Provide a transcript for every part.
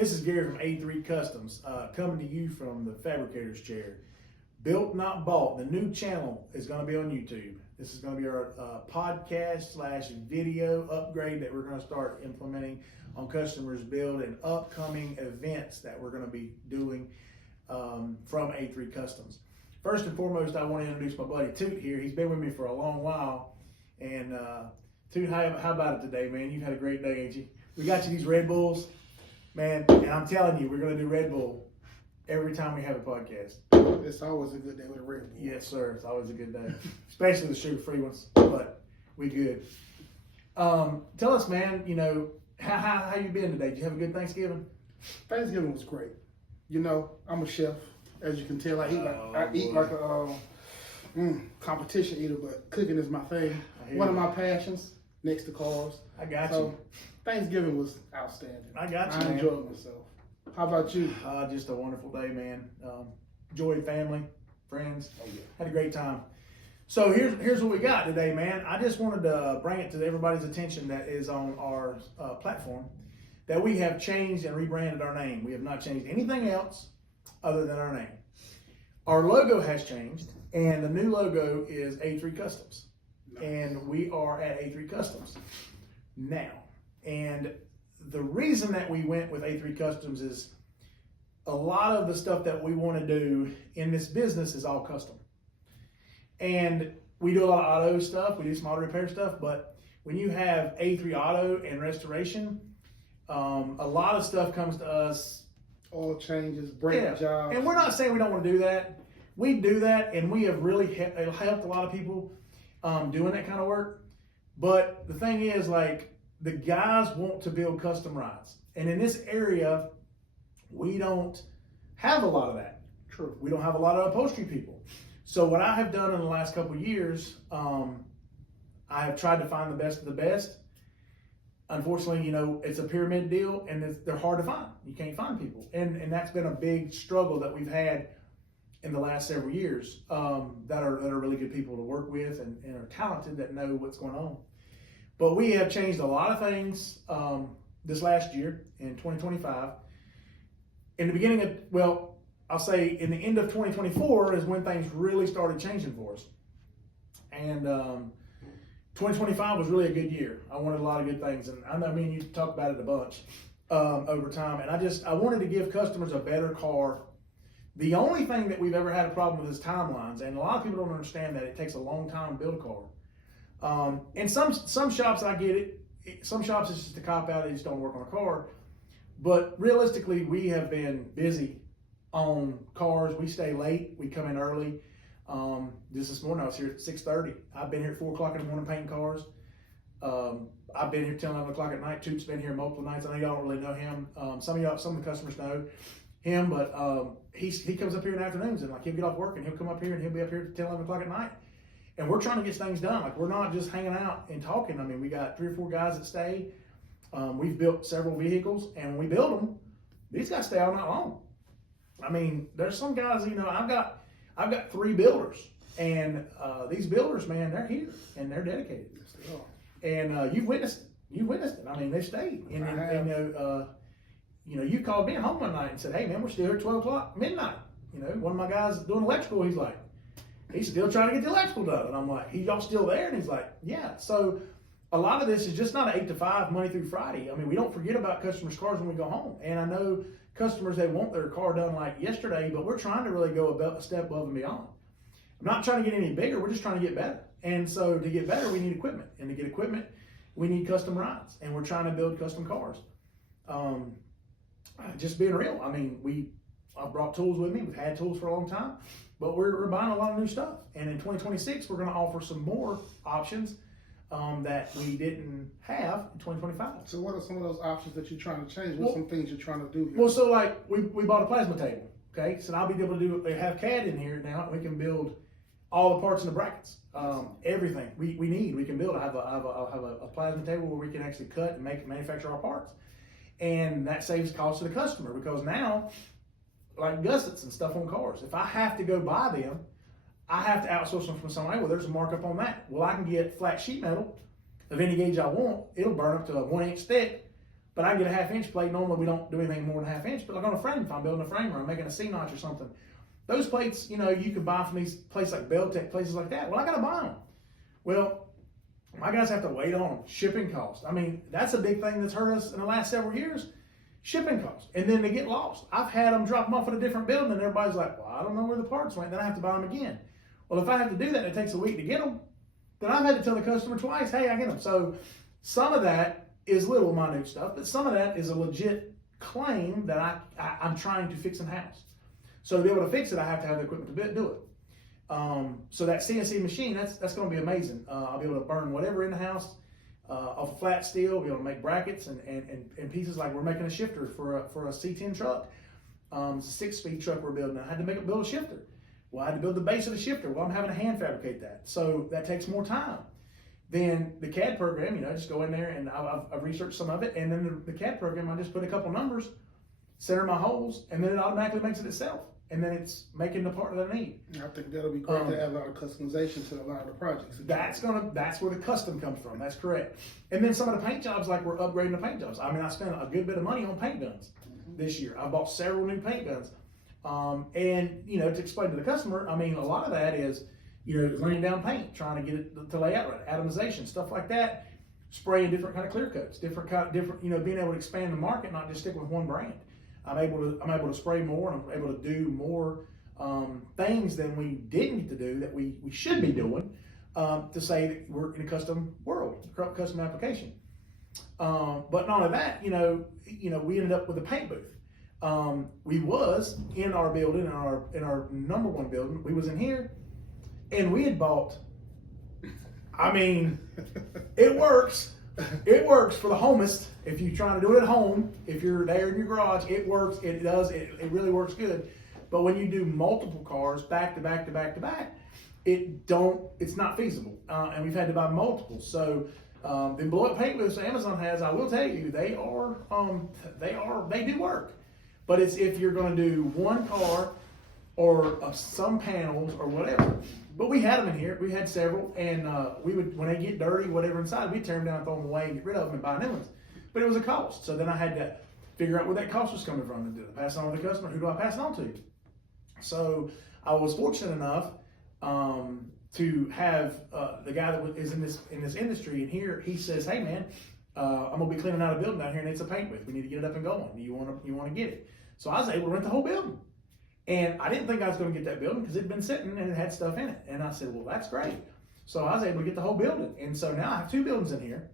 This is Gary from A3 Customs, coming to you from the fabricator's chair. Built Not Bought. The new channel is going to be on YouTube. This is going to be our podcast / video upgrade that we're going to start implementing on Customers Build and upcoming events that we're going to be doing from A3 Customs. First and foremost, I want to introduce my buddy Toot here. He's been with me for a long while. And Toot, how about it today, man? You've had a great day, ain't you? We got you these Red Bulls, man, and I'm telling you, we're going to do Red Bull every time we have a podcast. It's always a good day with a Red Bull. Yes, sir. It's always a good day, especially the sugar-free ones, but we good. Tell us, man, you know, how you been today? Did you have a good Thanksgiving? Thanksgiving was great. You know, I'm a chef, as you can tell. I eat like a competition eater, but cooking is my thing. One of my passions, next to cars. I got so, you. Thanksgiving was outstanding. I got you, I man. enjoyed myself. How about you? Just a wonderful day, man. Enjoyed family, friends. Oh, yeah. Had a great time. So here's what we got today, man. I just wanted to bring it to everybody's attention that is on our platform that we have changed and rebranded our name. We have not changed anything else other than our name. Our logo has changed, and the new logo is A3 Customs. Nice. And we are at A3 Customs now. And the reason that we went with A3 Customs is a lot of the stuff that we want to do in this business is all custom. And we do a lot of auto stuff, we do some auto repair stuff, but when you have A3 Auto and Restoration, a lot of stuff comes to us. Oil changes, brake jobs. And we're not saying we don't want to do that. We do that, and we have really helped a lot of people doing that kind of work. But the thing is, like, the guys want to build custom rides. And in this area, we don't have a lot of that. True. We don't have a lot of upholstery people. So what I have done in the last couple of years, I have tried to find the best of the best. Unfortunately, you know, it's a pyramid deal, and they're hard to find. You can't find people. And that's been a big struggle that we've had in the last several years that are really good people to work with and are talented that know what's going on. But we have changed a lot of things this last year in 2025. In the beginning of, well, I'll say in the end of 2024 is when things really started changing for us. And 2025 was really a good year. I wanted a lot of good things. And I know me and you talked about it a bunch over time. And I wanted to give customers a better car. The only thing that we've ever had a problem with is timelines. And a lot of people don't understand that it takes a long time to build a car. And some shops, I get it. Some shops, it's just a cop-out. They just don't work on a car. But realistically, we have been busy on cars. We stay late. We come in early. This morning, I was here at 6:30. I've been here at 4 o'clock in the morning painting cars. I've been here till 11 o'clock at night. Toot's been here multiple nights. I know y'all don't really know him. Some of the customers know him, but he comes up here in the afternoons, and like he'll get off work and he'll come up here and he'll be up here till 11 o'clock at night. And we're trying to get things done. Like, we're not just hanging out and talking. I mean, we got 3 or 4 guys that stay. We've built several vehicles, and when we build them, these guys stay all night long. I mean, there's some guys, you know, I've got 3 builders, and these builders, man, they're here and they're dedicated. Yes, they are. And you've witnessed it. I mean, they stayed. And you know, you called me at home one night and said, "Hey, man, we're still here at 12 o'clock midnight." You know, one of my guys doing electrical, he's like, he's still trying to get the electrical done. And I'm like, y'all still there? And he's like, yeah. So a lot of this is just not an 8 to 5, Monday through Friday. I mean, we don't forget about customers' cars when we go home. And I know customers, they want their car done like yesterday, but we're trying to really go a step above and beyond. I'm not trying to get any bigger. We're just trying to get better. And so to get better, we need equipment. And to get equipment, we need custom rides. And we're trying to build custom cars. Just being real. I mean, I've brought tools with me. We've had tools for a long time, but we're buying a lot of new stuff. And in 2026, we're going to offer some more options that we didn't have in 2025. So what are some of those options that you're trying to change? What are some things you're trying to do here? Well, so like we bought a plasma table. Okay, so I'll be able to have CAD in here now. We can build all the parts in the brackets, everything we need. We can build. I have a plasma table where we can actually cut and manufacture our parts. And that saves cost to the customer, because now, like gussets and stuff on cars, if I have to go buy them, I have to outsource them from somebody. Well, there's a markup on that. Well, I can get flat sheet metal of any gauge I want. It'll burn up to a 1 inch thick, but but I get a 1/2 inch plate. Normally we don't do anything more than 1/2 inch, but like on a frame, if I'm building a frame or I'm making a C-notch or something, those plates, you know, you could buy from these places like Beltec, places like that. Well, I got to buy them. Well, my guys have to wait on them. Shipping costs. I mean, that's a big thing that's hurt us in the last several years. Shipping costs. And then they get lost. I've had them drop them off at a different building and everybody's like, well, I don't know where the parts went. Then I have to buy them again. Well, if I have to do that, it takes a week to get them. Then I've had to tell the customer twice, hey, I get them. So some of that is little minute stuff, but some of that is a legit claim that I'm trying to fix in-house. So to be able to fix it, I have to have the equipment to do it. So that CNC machine, that's going to be amazing. I'll be able to burn whatever in the house off of flat steel, be able to make brackets and pieces like we're making a shifter for a C10 truck. It's a 6-speed truck we're building. I had to build a shifter. Well, I had to build the base of the shifter. Well, I'm having to hand fabricate that. So that takes more time. Then the CAD program, you know, just go in there and I've researched some of it. And then the CAD program, I just put a couple numbers, center my holes, and then it automatically makes it itself. And then it's making the part that I need. I think that'll be great to add a lot of customization to a lot of the projects. That's where the custom comes from. That's correct. And then some of the paint jobs, like we're upgrading the paint jobs. I mean, I spent a good bit of money on paint guns this year. I bought several new paint guns. And you know, to explain to the customer, I mean, a lot of that is, you know, laying down paint, trying to get it to lay out right, atomization, stuff like that, spraying different kind of clear coats, different, you know, being able to expand the market, not just stick with one brand. I'm able to spray more, and I'm able to do more things than we didn't get to do that we should be doing to say that we're in a custom world, custom application. But not only that, you know, we ended up with a paint booth. We was in our building, in our number one building. We was in here, and we had bought. I mean, it works. It works for the homist. If you're trying to do it at home, if you're there in your garage, it works. It does. It really works good. But when you do multiple cars back to back to back to back, it's not feasible. And we've had to buy multiple. So the blow up paint booths Amazon has, I will tell you, they do work. But it's if you're going to do one car or some panels or whatever. But we had them in here. We had several, and we would, when they get dirty, whatever inside, we'd tear them down, throw them away, and get rid of them and buy new ones. But it was a cost. So then I had to figure out where that cost was coming from. Did I pass it on to the customer? Who do I pass it on to? So I was fortunate enough to have the guy that is in this industry, and here he says, "Hey man, I'm gonna be cleaning out a building down here, and it's a paint booth. We need to get it up and going. You want to get it?" So I was able to rent the whole building. And I didn't think I was going to get that building because it had been sitting and it had stuff in it. And I said, well, that's great. So I was able to get the whole building. And so now I have 2 buildings in here,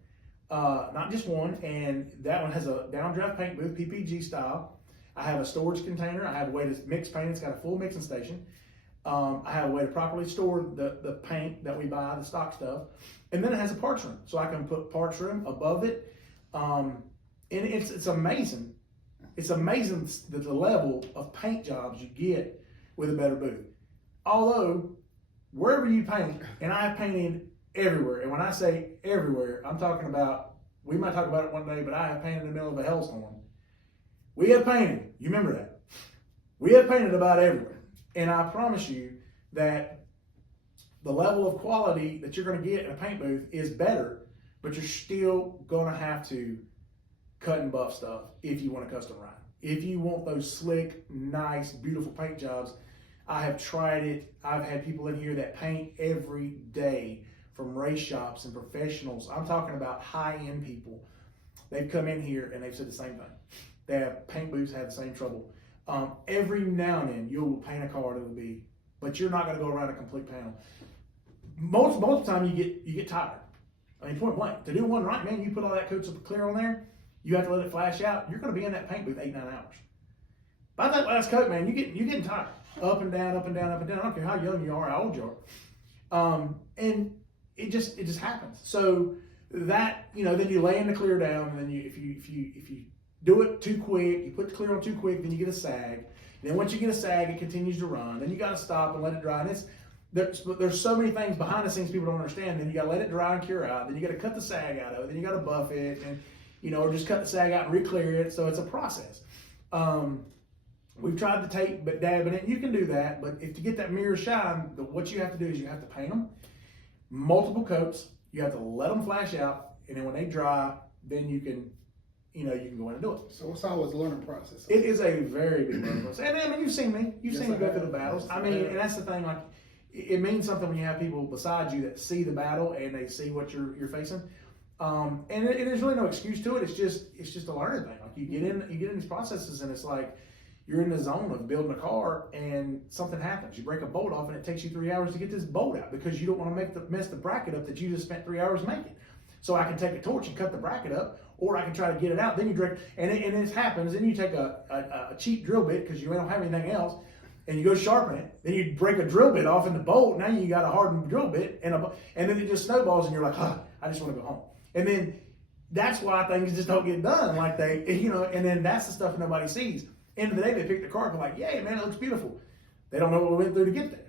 not just one. And that one has a downdraft paint booth, PPG style. I have a storage container. I have a way to mix paint. It's got a full mixing station. I have a way to properly store the paint that we buy, the stock stuff. And then it has a parts room. So I can put parts room above it. And it's amazing. It's amazing the level of paint jobs you get with a better booth. Although, wherever you paint, and I have painted everywhere, and when I say everywhere, I'm talking about, we might talk about it one day, but I have painted in the middle of a hailstorm. We have painted, you remember that. We have painted about everywhere. And I promise you that the level of quality that you're going to get in a paint booth is better, but you're still going to have to cut and buff stuff if you want a custom ride. If you want those slick, nice, beautiful paint jobs, I have tried it. I've had people in here that paint every day from race shops and professionals. I'm talking about high-end people. They've come in here and they've said the same thing. They have paint booths have the same trouble. Every now and then you'll paint a car that'll be, but you're not going to go around a complete panel. Most of the time you get tired. I mean, point blank. To do one right, man, you put all that coats of clear on there. You have to let it flash out. You're going to be in that paint booth 8-9 hours. By that last coat, man, you're getting tired. Up and down, up and down, up and down. I don't care how young you are, how old you are. And it just happens. So that, then you lay in the clear down, and then if you do it too quick, you put the clear on too quick, then you get a sag. And then once you get a sag, it continues to run. Then you got to stop and let it dry. And there's so many things behind the scenes people don't understand. Then you got to let it dry and cure out. Then you got to cut the sag out of it. Then you got to buff it, and or just cut the sag out and re-clear it. So it's a process. We've tried to tape, but dabbing it. You can do that, but if to get that mirror shine, what you have to do is you have to paint them, multiple coats. You have to let them flash out, and then when they dry, then you can, you can go in and do it. So it's always a learning process. It is a very big learning process. And I mean, you've seen me. You've seen me go through the battles. I mean, and that's the thing. Like, it means something when you have people beside you that see the battle and they see what you're facing. And there's really no excuse to it. It's just a learning thing. Like, you get in these processes, and it's like you're in the zone of building a car, and something happens. You break a bolt off, and it takes you 3 hours to get this bolt out because you don't want to mess the bracket up that you just spent 3 hours making. So I can take a torch and cut the bracket up, or I can try to get it out. Then you drink, and this happens. Then you take a cheap drill bit because you don't have anything else, and you go sharpen it. Then you break a drill bit off in the bolt. Now you got a hardened drill bit, and then it just snowballs, and you're like, I just want to go home. And then that's why things just don't get done like they, and then that's the stuff nobody sees. End of the day, they pick the car up and like, yay, man, it looks beautiful. They don't know what we went through to get there.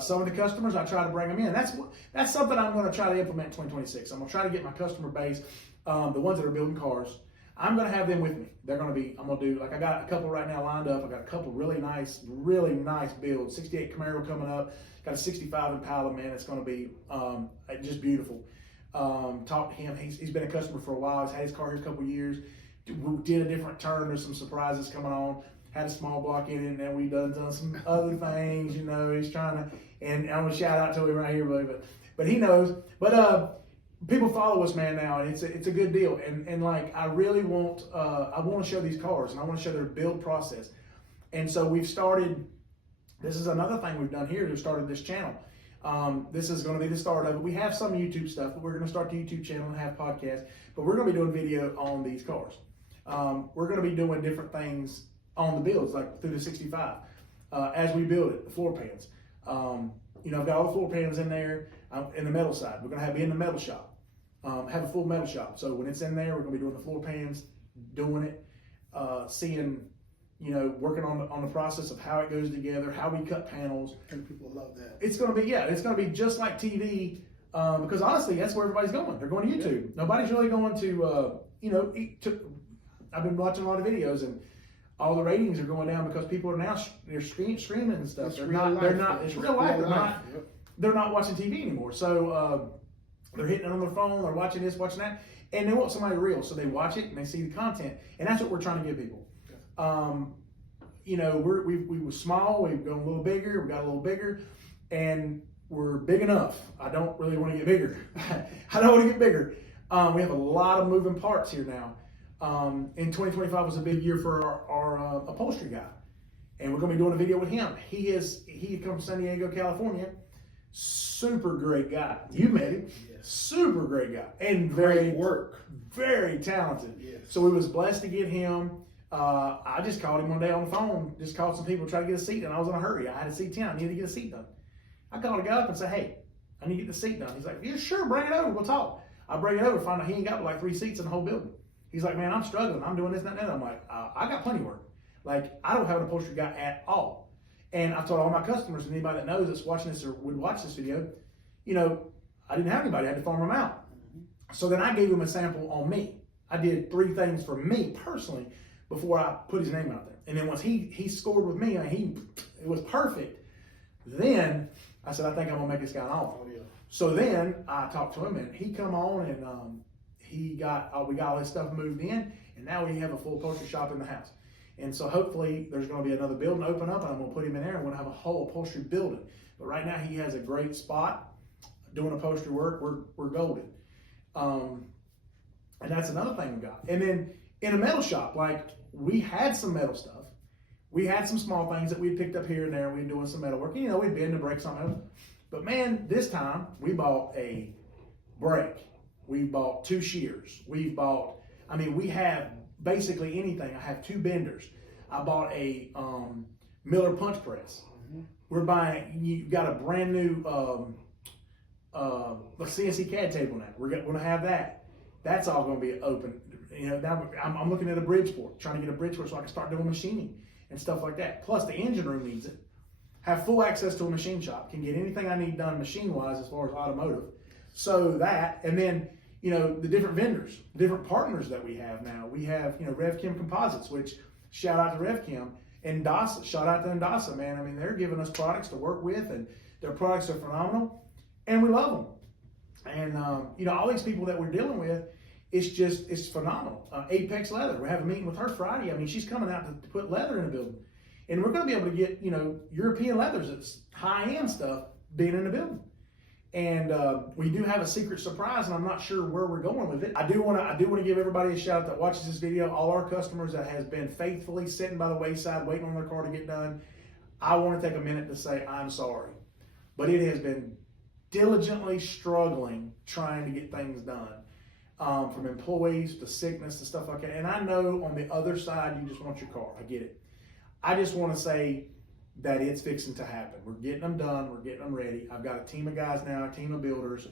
Some of the customers, I try to bring them in. That's something I'm going to try to implement in 2026. I'm going to try to get my customer base, the ones that are building cars. I'm going to have them with me. I'm going to do, like, I got a couple right now lined up. I got a couple really nice builds. 68 Camaro coming up. Got a 65 Impala, man. It's going to be just beautiful. Talked to him. He's been a customer for a while. He's had his car here a couple years. Did a different turn. There's some surprises coming on. Had a small block in it, and then we done some other things. He's trying to, and I'm gonna shout out to him right here, but he knows. But people follow us, man, now, and it's a good deal. And like, I really want to show these cars, and I want to show their build process. And so we've started. This is another thing we've done here. We've started this channel. This is going to be the start of it. We have some YouTube stuff, but we're going to start the YouTube channel and have podcasts. But we're going to be doing video on these cars. We're going to be doing different things on the builds, like through the 65, as we build it, the floor pans. I've got all the floor pans in there in the metal side. We're going to be in the metal shop, have a full metal shop. So when it's in there, we're going to be doing the floor pans, doing it, seeing, working on the process of how it goes together, how we cut panels. And people love that. It's going to be just like TV, because honestly, that's where everybody's going. They're going to YouTube. Yeah. Nobody's really going to, I've been watching a lot of videos, and all the ratings are going down because people are now they're streaming and stuff. It's real life. They're not watching TV anymore. So they're hitting it on their phone. They're watching this, watching that, and they want somebody real. So they watch it and they see the content, and that's what we're trying to give people. We were small. We've gone a little bigger. We got a little bigger, and we're big enough. I don't really want to get bigger. I don't want to get bigger. We have a lot of moving parts here now. In 2025 was a big year for our upholstery guy, and we're going to be doing a video with him. He comes from San Diego, California. Super great guy. You met him. Yes. Super great guy, and very talented. Yes. So we was blessed to get him. I just called him one day on the phone. Just called some people to try to get a seat, and I was in a hurry. I had a seat down. I needed to get a seat done. I called a guy up and said, "Hey, I need to get the seat done." He's like, "Yeah, sure, bring it over. We'll talk." I bring it over, find out he ain't got like 3 seats in the whole building. He's like, "Man, I'm struggling. I'm doing this, that, and that." I'm like, "I got plenty of work. Like, I don't have an upholstery guy at all." And I've told all my customers and anybody that knows that's watching this or would watch this video, I didn't have anybody. I had to farm them out. So then I gave him a sample on me. I did 3 things for me personally before I put his name out there. And then once he scored with me, it was perfect. Then I said, "I think I'm gonna make this guy an offer." So then I talked to him, and he come on, and we got all his stuff moved in, and now we have a full upholstery shop in the house. And so hopefully there's going to be another building open up, and I'm going to put him in there, and we're going to have a whole upholstery building. But right now he has a great spot doing upholstery work. We're golden. And that's another thing we got. And then in a metal shop, like, we had some metal stuff. We had some small things that we picked up here and there. We were doing some metal work. We'd bend to break something else. But man, this time we bought a brake. We bought 2 shears. We have basically anything. I have 2 benders. I bought a Miller punch press. Mm-hmm. You got a brand new CNC CAD table now. We're going to have that. That's all going to be open. Now I'm looking at a Bridgeport, trying to get a Bridgeport so I can start doing machining and stuff like that. Plus the engine room needs it. Have full access to a machine shop. Can get anything I need done machine-wise as far as automotive. So that, and then, the different vendors, different partners that we have now. We have, RevChem Composites, which shout out to RevChem, and DASA, shout out to DASA, man. I mean, they're giving us products to work with, and their products are phenomenal, and we love them. And, all these people that we're dealing with, it's phenomenal. Apex Leather, we have a meeting with her Friday. I mean, she's coming out to put leather in the building. And we're going to be able to get, European leathers, it's high-end stuff being in the building. And we do have a secret surprise, and I'm not sure where we're going with it. I do want to give everybody a shout out that watches this video, all our customers that has been faithfully sitting by the wayside waiting on their car to get done. I want to take a minute to say I'm sorry, but it has been diligently struggling trying to get things done, from employees to sickness to stuff like that. And I know on the other side you just want your car. I get it. I just want to say that it's fixing to happen. We're getting them done. We're getting them ready. I've got a team of guys now, a team of builders.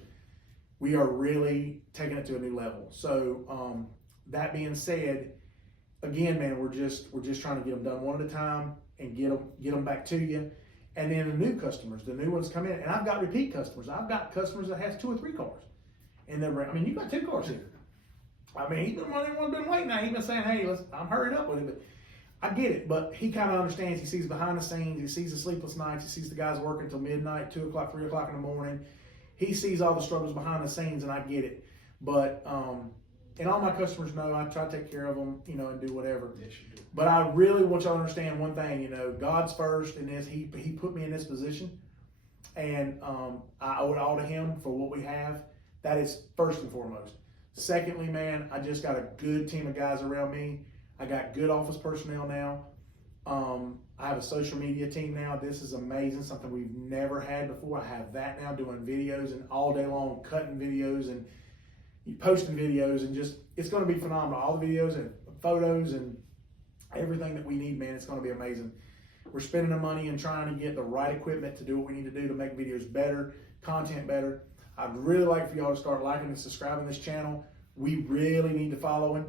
We are really taking it to a new level. So that being said, again, man, we're just trying to get them done one at a time and get them back to you. And then the new customers, the new ones come in, and I've got repeat customers. I've got customers that has 2 or 3 cars, and you've got 2 cars here. I mean, he's been waiting now. He's been saying, hey, I'm hurrying up with it, but I get it. But he kind of understands. He sees behind the scenes. He sees the sleepless nights. He sees the guys working until midnight, 2 o'clock, 3 o'clock in the morning. He sees all the struggles behind the scenes, and I get it. But and all my customers know I try to take care of them, and do whatever. Yes, you do. But I really want y'all to understand one thing. God's first in this. He put me in this position, and I owe it all to Him for what we have. That is first and foremost. Secondly, man, I just got a good team of guys around me. I got good office personnel now. I have a social media team now. This is amazing, something we've never had before. I have that now, doing videos and all day long cutting videos and posting videos, and just, it's going to be phenomenal. All the videos and photos and everything that we need, man, it's going to be amazing. We're spending the money and trying to get the right equipment to do what we need to do to make videos better, content better. I'd really like for y'all to start liking and subscribing to this channel. We really need to follow him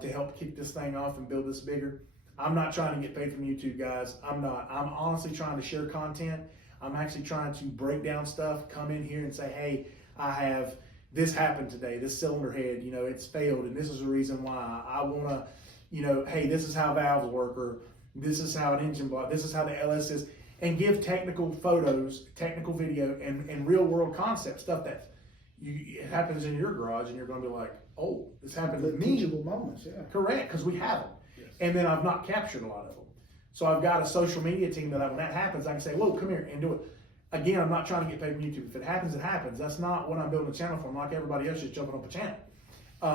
to help kick this thing off and build this bigger. I'm not trying to get paid from YouTube, guys. I'm not. I'm honestly trying to share content. I'm actually trying to break down stuff, come in here and say, hey, I have this happened today, this cylinder head, it's failed, and this is the reason why. I want to, hey, this is how valves work, or this is how an engine block, this is how the LS is, and give technical photos, technical video, and real world concept stuff that it happens in your garage, and you're going to be like, oh, this happened to me. Teachable moments, yeah. Correct, because we have them. Yes. And then I've not captured a lot of them. So I've got a social media team that when that happens, I can say, whoa, come here and do it. Again, I'm not trying to get paid from YouTube. If it happens, it happens. That's not what I'm building a channel for. I'm like everybody else just jumping up a channel. I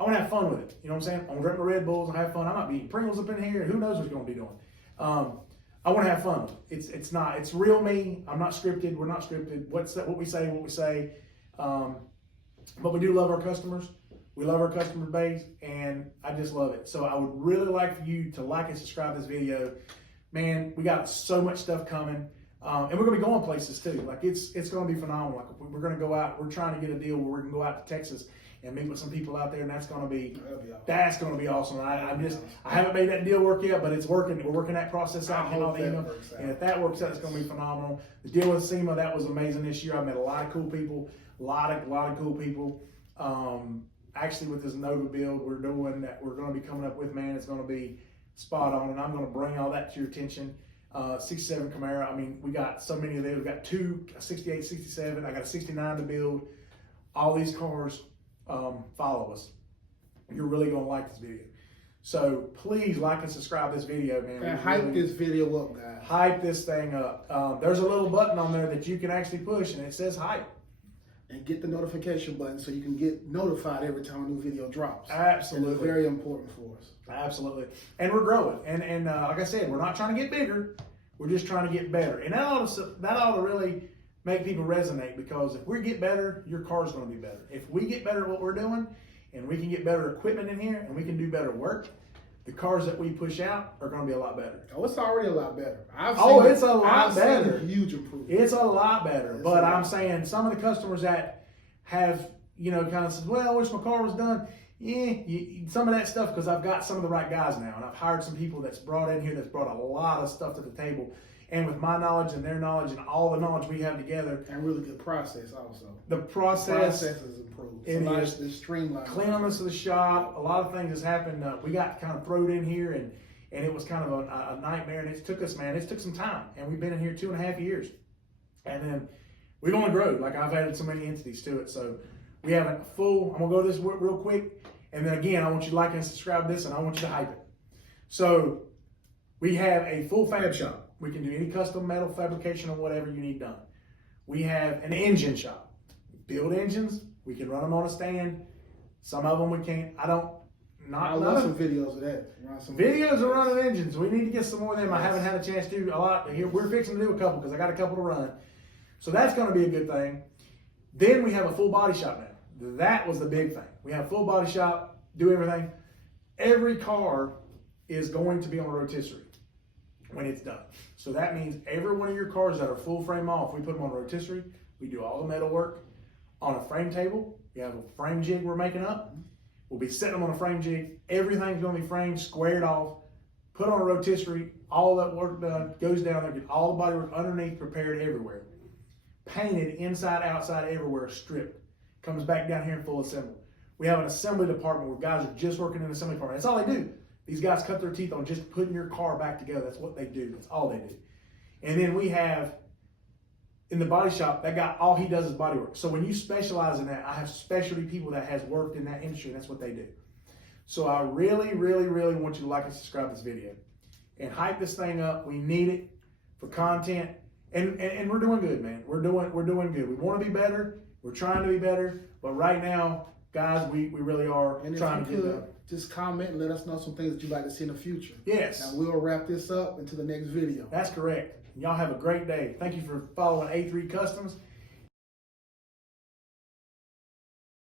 want to have fun with it. You know what I'm saying? I'm going to drink my Red Bulls and have fun. I might be eating Pringles up in here, and who knows what you're going to be doing. I want to have fun. It's real me. I'm not scripted. We're not scripted. What we say. But we do love our customers. We love our customer base, and I just love it. So I would really like for you to like and subscribe to this video. Man, we got so much stuff coming. And we're going to be going places too. Like it's going to be phenomenal. Like we're going to go out. We're trying to get a deal where we're going to go out to Texas and meet with some people out there, and that's going to be awesome. I haven't made that deal work yet, but it's working. We're working that process out. And if that works out, it's going to be phenomenal. The deal with SEMA, that was amazing this year. I met a lot of cool people. A lot of cool people. Actually, with this Nova build we're doing that we're going to be coming up with, man, it's going to be spot on, and I'm going to bring all that to your attention. 67 Camaro. I mean, we got so many of them. We got 2 68, 67. I got a 69 to build. All these cars follow us. You're really going to like this video. So please like and subscribe this video, man. And hype this video up, guys. Hype this thing up. There's a little button on there that you can actually push, and it says hype. And get the notification button so you can get notified every time a new video drops. Absolutely. And it's very important for us. Absolutely. And we're growing. And like I said, we're not trying to get bigger. We're just trying to get better. And that ought to really make people resonate, because if we get better, your car's going to be better. If we get better at what we're doing, and we can get better equipment in here, and we can do better work, the cars that we push out are going to be a lot better. Oh, it's already a lot better. It's a lot better. Seen a huge improvement. It's a lot better. But I'm saying some of the customers that have, kind of said, well, I wish my car was done. Yeah, some of that stuff, because I've got some of the right guys now, and I've hired some people that's brought in here that's brought a lot of stuff to the table. And with my knowledge and their knowledge and all the knowledge we have together. And really good process also. The process is improved. It is. The streamlined. Cleanliness of the shop. A lot of things has happened. We got kind of thrown in here, and it was kind of a nightmare. And it took us, man, it took some time. And we've been in here 2.5 years. And then we've only grown. Like, I've added so many entities to it. So We have a full, I'm gonna go this real quick, and then again, I want you to like and subscribe to this, and I want you to hype it. So we have a full fab shop. We can do any custom metal fabrication or whatever you need done. We have an engine shop. Build engines, we can run them on a stand. Some of them we can't. I love some videos of that. Videos of running engines. We need to get some more of them. I haven't had a chance to do a lot. Here we're fixing to do a couple because I got a couple to run. So that's going to be a good thing. Then we have a full body shop now. That was the big thing. We have a full body shop, do everything. Every car is going to be on a rotisserie when it's done. So that means every one of your cars that are full frame off, we put them on a rotisserie. We do all the metal work on a frame table. We have a frame jig we're making up. We'll be setting them on a frame jig. Everything's going to be framed, squared off, put on a rotisserie. All that work done goes down there, get all the body work underneath prepared everywhere. Painted inside, outside, everywhere, stripped. Comes back down here in full assembly. We have an assembly department where guys are just working in the assembly department. That's all they do. These guys cut their teeth on just putting your car back together. That's what they do. That's all they do. And then we have, in the body shop, that guy, all he does is body work. So when you specialize in that, I have specialty people that has worked in that industry, and that's what they do. So I really, really, really want you to like and subscribe to this video. And hype this thing up. We need it for content. And we're doing good, man. We're doing good. We want to be better. We're trying to be better. But right now, guys, we really are trying to do better. Just comment and let us know some things that you'd like to see in the future. Yes. Now we'll wrap this up into the next video. That's correct. Y'all have a great day. Thank you for following A3 Customs.